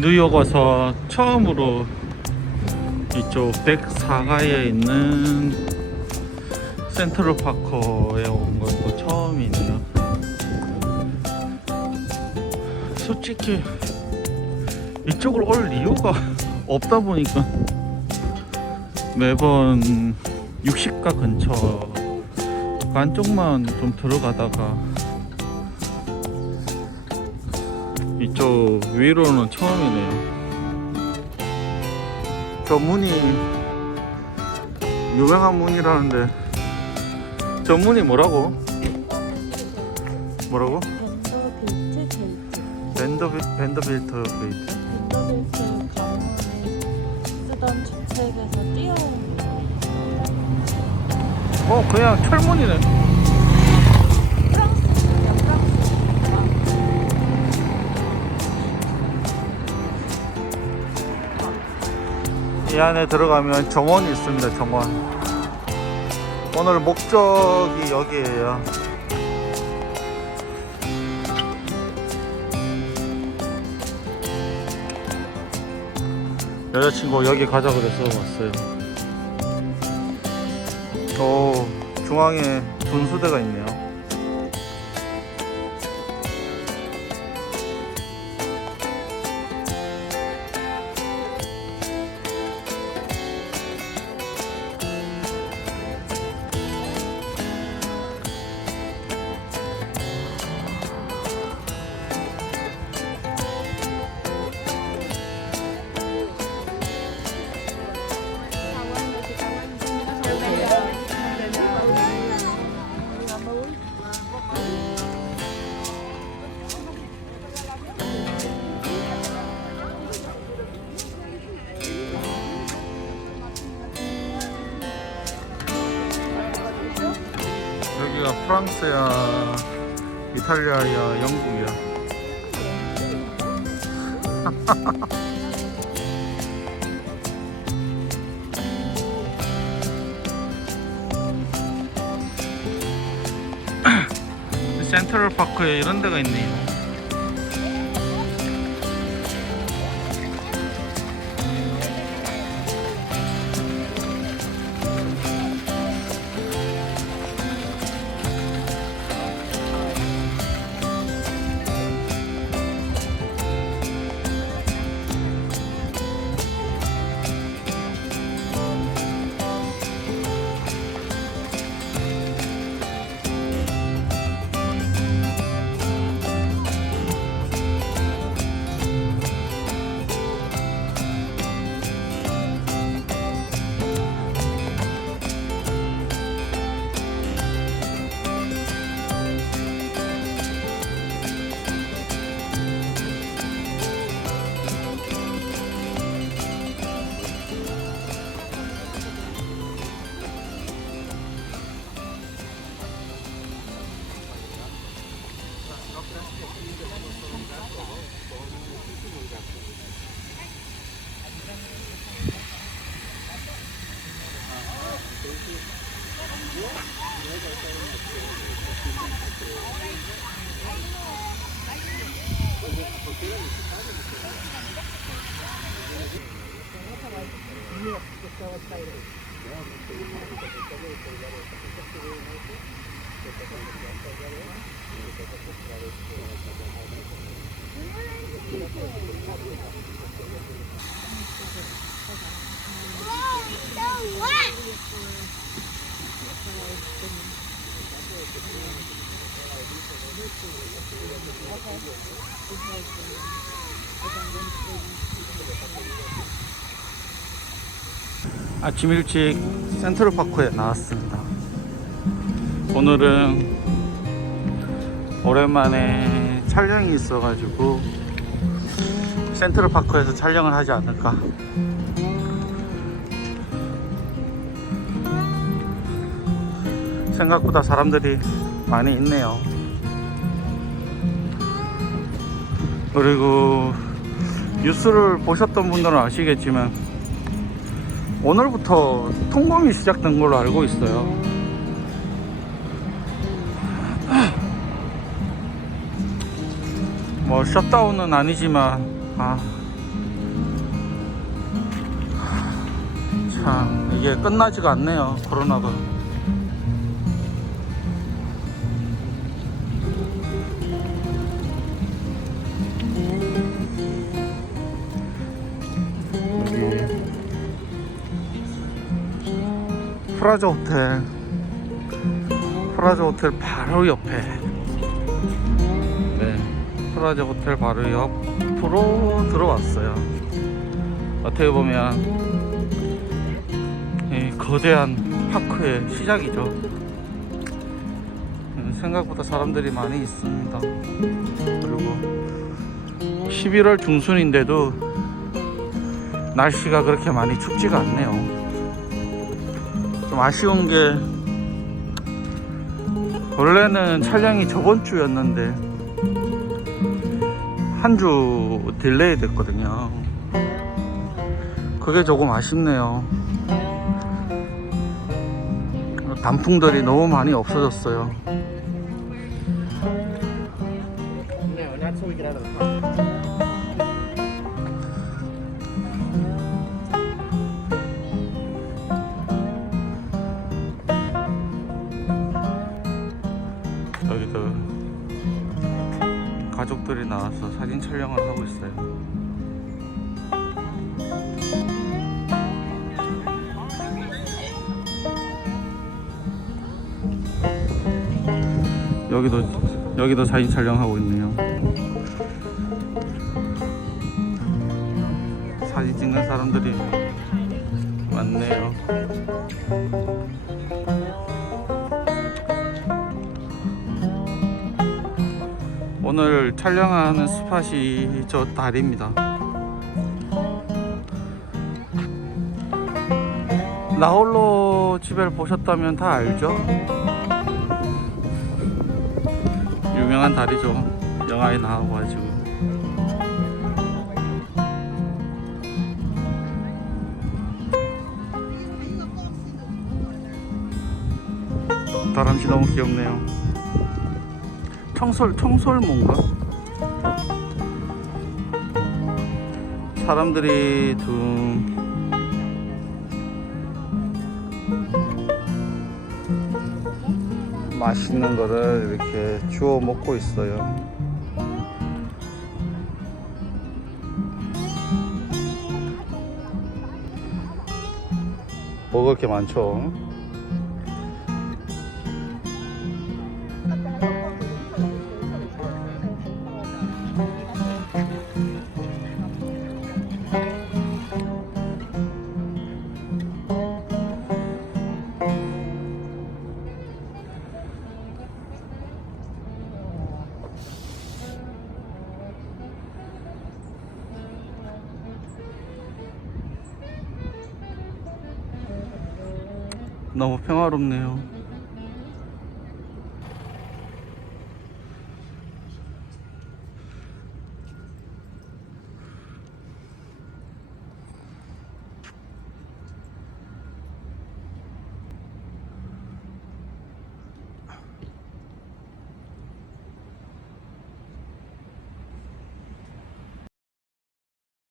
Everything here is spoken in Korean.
뉴욕 와서 처음으로 이쪽 104가에 있는 센트럴 파커에 온 것도 처음이네요. 솔직히 이쪽을 올 이유가 없다 보니까 매번 60가 근처 안쪽만 좀 들어가다가 이쪽 위로는 처음이네요. 저 문이 유명한 문이라는데 저 문이 뭐라고? 뭐라고? 밴더빌트 게이트. 밴더 밴더빌트 게이트? 밴더빌트 가문에 쓰던 주책에서 뛰어온 어 그냥 철문이네. 이 안에 들어가면 정원이 있습니다. 정원. 오늘 목적이 여기에요. 여자친구 여기 가자 그래서 왔어요. 오, 중앙에 분수대가 있네요. 여기가 프랑스야, 이탈리아야, 영국이야. 센트럴 파크에 이런 데가 있네요. Whoa, it's so wet! 아침 일찍 센트럴 파크에 나왔습니다. 오늘은 오랜만에 촬영이 있어가지고 센트럴 파크에서 촬영을 하지 않을까. 생각보다 사람들이 많이 있네요. 그리고 뉴스를 보셨던 분들은 아시겠지만 오늘부터 통공이 시작된 걸로 알고 있어요. 뭐 셧다운은 아니지만 아, 참 이게 끝나지가 않네요. 코로나가. 프라자 호텔. 프라자 호텔 바로 옆에. 네. 프라자 호텔 바로 옆으로 들어왔어요. 어떻게 보면 이 거대한 파크의 시작이죠. 음, 생각보다 사람들이 많이 있습니다. 그리고 11월 중순인데도 날씨가 그렇게 많이 춥지가 않네요 좀 아쉬운 게 원래는 촬영이 저번 주였는데 한 주 딜레이 됐거든요. 그게 조금 아쉽네요. 단풍들이 너무 많이 없어졌어요 가족들이 나와서 사진 촬영을 하고 있어요. 여기도 여기도 사진 촬영하고 있네요. 사진 찍는 사람들이 많네요. 오늘 촬영하는 스팟이 저 다리입니다. 나홀로 집을 보셨다면 다 알죠? 유명한 다리죠. 영화에 나와가지고. 다람쥐 너무 귀엽네요. 청솔 청솔모인가? 사람들이 좀 맛있는 거를 이렇게 주워 먹고 있어요. 먹을 게 많죠. 너무 평화롭네요.